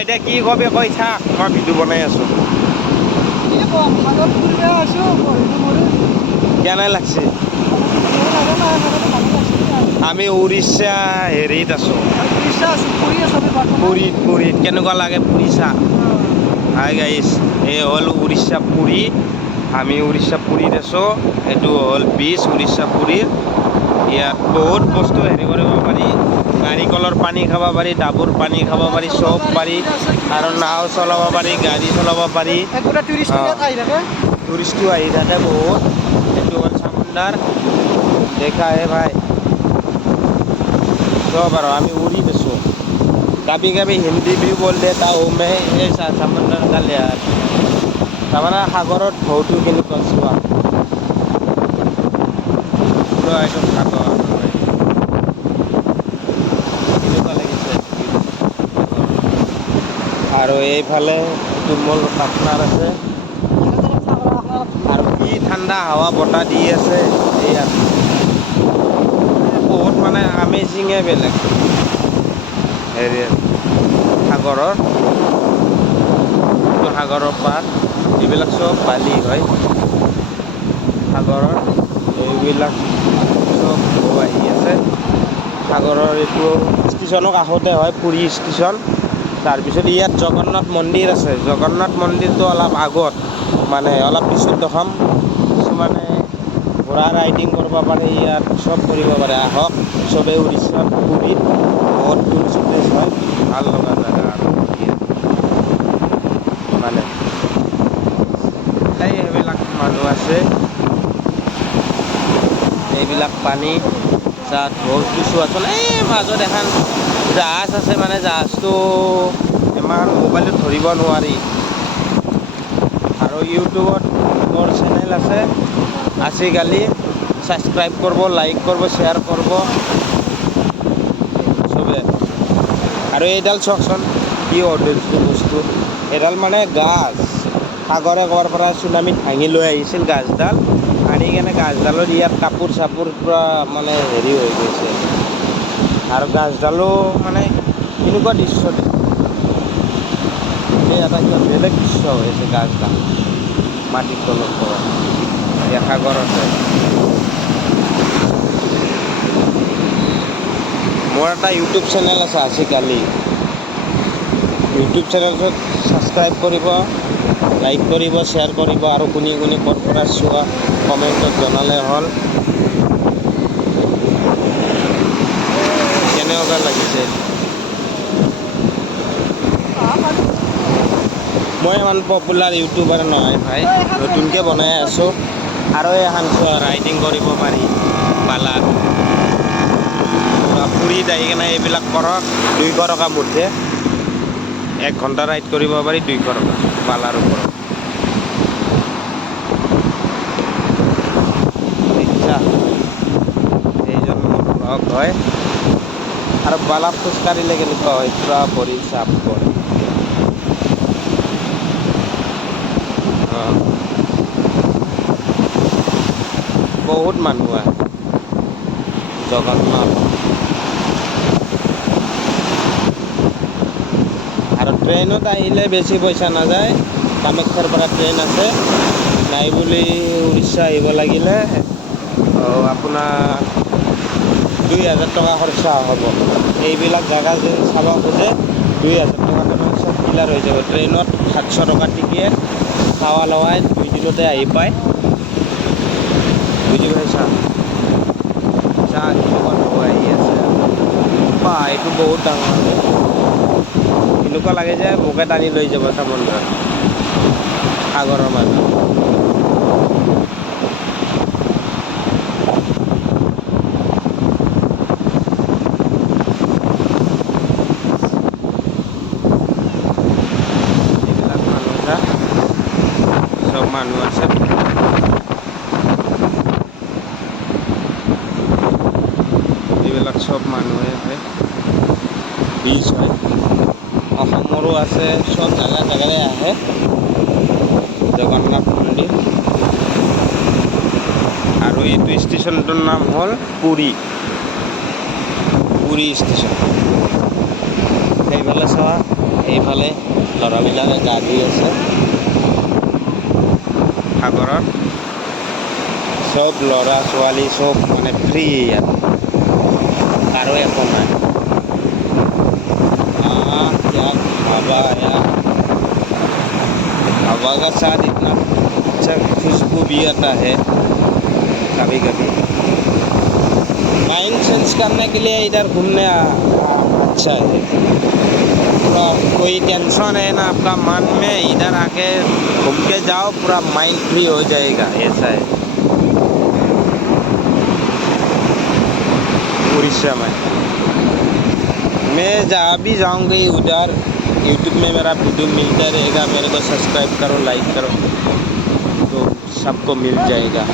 এতিয়া কি কবি কৈ থাক মই ভিডিঅ' বনাই আছোঁ কেনে লাগছে আমি উৰিষ্যা হেৰিত আছোঁ পুৰীত কেনেকুৱা লাগে পুৰী চা হাই গাইছ এই হ'ল উৰিষ্যা পুৰী আমি উৰিষ্যা পুৰীত আছোঁ এইটো হ'ল বিচ উৰিষ্যা পুৰীৰ ইয়াত বহুত বস্তু হেৰি কৰিব পাৰি নাৰিকলৰ পানী খাব পাৰি ডাবৰ পানী খাব পাৰি চব পাৰি আৰু নাও চলাব পাৰি গাড়ী চলাব পাৰি টুৰিষ্টো আহি থাকে বহুত এইটো হ'ল চামুণ্ডাৰ দেখা হে ভাই চব আৰু আমি উৰি আছোঁ कभी कभी हिंदी भी बोल देता हूँ मैं ऐसा समंदर का लिहाज তাৰমানে সাগৰত ঢৌটো কেনেকুৱা চোৱা পুৰা একদম সাগৰ কেনেকুৱা লাগিছে আৰু এইফালে তুমুল পাটনাৰ আছে আৰু কি ঠাণ্ডা হাৱা বতাহ দি আছে ইয়াত বহুত মানে আমেজিঙে বেলেগ হেৰি সাগৰৰ পাৰ এইবিলাক চব বালি হয় সাগৰৰ এইবিলাক চব ঢৌ আহি আছে সাগৰৰ এইটো ষ্টেচনৰ কাষতে হয় পুৰী ষ্টেচন তাৰপিছত ইয়াত জগন্নাথ মন্দিৰ আছে জগন্নাথ মন্দিৰটো অলপ আগত মানে অলপ পিছত দেখাম কিছুমানে ঘোঁৰা ৰাইডিং কৰিব পাৰে ইয়াত চব কৰিব পাৰে আহক চবেই উৰিষ্যাত পুৰীত বহুত টুৰিষ্ট প্লেচ হয় ভাল লগা জেগা আৰু মানে সেইবিলাক মানুহ আছে এইবিলাক পানী তাত ঢৌটো চোৱাচোন এই মাজত এখন জাহাজ আছে মানে জাহাজটো ইমান মোবাইলত ধৰিব নোৱাৰি আৰু ইউটিউবত মোৰ চেনেল আছে আজিকালি ছাবস্ক্ৰাইব কৰিব লাইক কৰিব শ্বেয়াৰ কৰিব চবে আৰু এইডাল চাওকচোন কি অৰ্ডাৰটো বস্তু এইডাল মানে গাছ সাগৰে ক'ৰ পৰা চুনামিত ভাঙি লৈ আহিছিল গাছডাল আনি কেনে গাছডালৰ ইয়াত কাপোৰ চাপোৰ পূৰা মানে হেৰি হৈ গৈছে আৰু গাছডালো মানে কেনেকুৱা দৃশ্য এই এটা কিবা বেলেগ দৃশ্য হৈ আছে গাছডাল মাটিৰ তলত পৰা এতিয়া সাগৰতে মোৰ এটা ইউটিউব চেনেল আছে আজিকালি ইউটিউব চেনেলটোত ছাবস্ক্ৰাইব কৰিব লাইক কৰিব শ্বেয়াৰ কৰিব আৰু কোনে কোনে ক'ৰ পৰা চোৱা কমেণ্টত জনালে হ'ল কেনেকুৱা লাগিছে মই ইমান পপুলাৰ ইউটিউবাৰ নহয় ভাই নতুনকৈ বনাই আছোঁ আৰু এখন ৰাইডিং কৰিব পাৰি পালাত পুৰীত আহি কিনে এইবিলাক কৰক 200 টকা মুঠে 1 ঘণ্টা ৰাইড কৰিব পাৰি 200 টকা পালাৰ ওপৰত এইজন মোৰ লগ হয় আৰু বালাত খোজকাঢ়িলে কেনেকুৱা হয় পূৰা ভৰি চাপ পৰে বহুত মানুহ আহে জগন্নাথ আৰু ট্ৰেইনত আহিলে বেছি পইচা নাযায় কামাখ্যাৰ পৰা ট্ৰেইন আছে নাই বুলি উৰিষ্যা আহিব লাগিলে আপোনাৰ 2000 টকা খৰচা হ'ব এইবিলাক জেগা যদি চাব খোজে 2000 টকা চব ক্লিয়াৰ হৈ যাব ট্ৰেইনত 700 টকা টিকেট খাৱা লোৱাই 2 দিনতে আহি পায় বুজি পাইছা চা কেনেকুৱা ঢৌ আহি আছে বা এইটো বহুত ডাঙৰ এনেকুৱা লাগে যে মোকে টানি লৈ যাব সমুদ্ৰত সাগৰৰ মাজত এইবিলাক মানুহ চব মানুহ আছে এইবিলাক চব মানুহে হয় বীজ হয় অসমৰো আছে চব জেগাৰে আহে জগন্নাথ মন্দিৰ আৰু এইটো ষ্টেচনটোৰ নাম হ'ল পুৰী ষ্টেচন সেইফালে চোৱা এইফালে ল'ৰাবিলাকে গা ধুই আছে সাগৰত চব ল'ৰা ছোৱালী চব মানে ফ্ৰী ইয়াত কাৰো একো নাই क्या हवा यार हवा का साथ इतना अच्छा खुशबू भी आता है कभी कभी माइंड चेंज करने के लिए इधर घूमने अच्छा है पूरा कोई टेंशन है ना आपका मन में इधर आके घूम के जाओ पूरा माइंड फ्री हो जाएगा ऐसा है उड़ीसा में मैं जहाँ भी जाऊँगी उधर यूट्यूब में मेरा वीडियो मिलता रहेगा मेरे को सब्सक्राइब करो लाइक करो तो सबको मिल जाएगा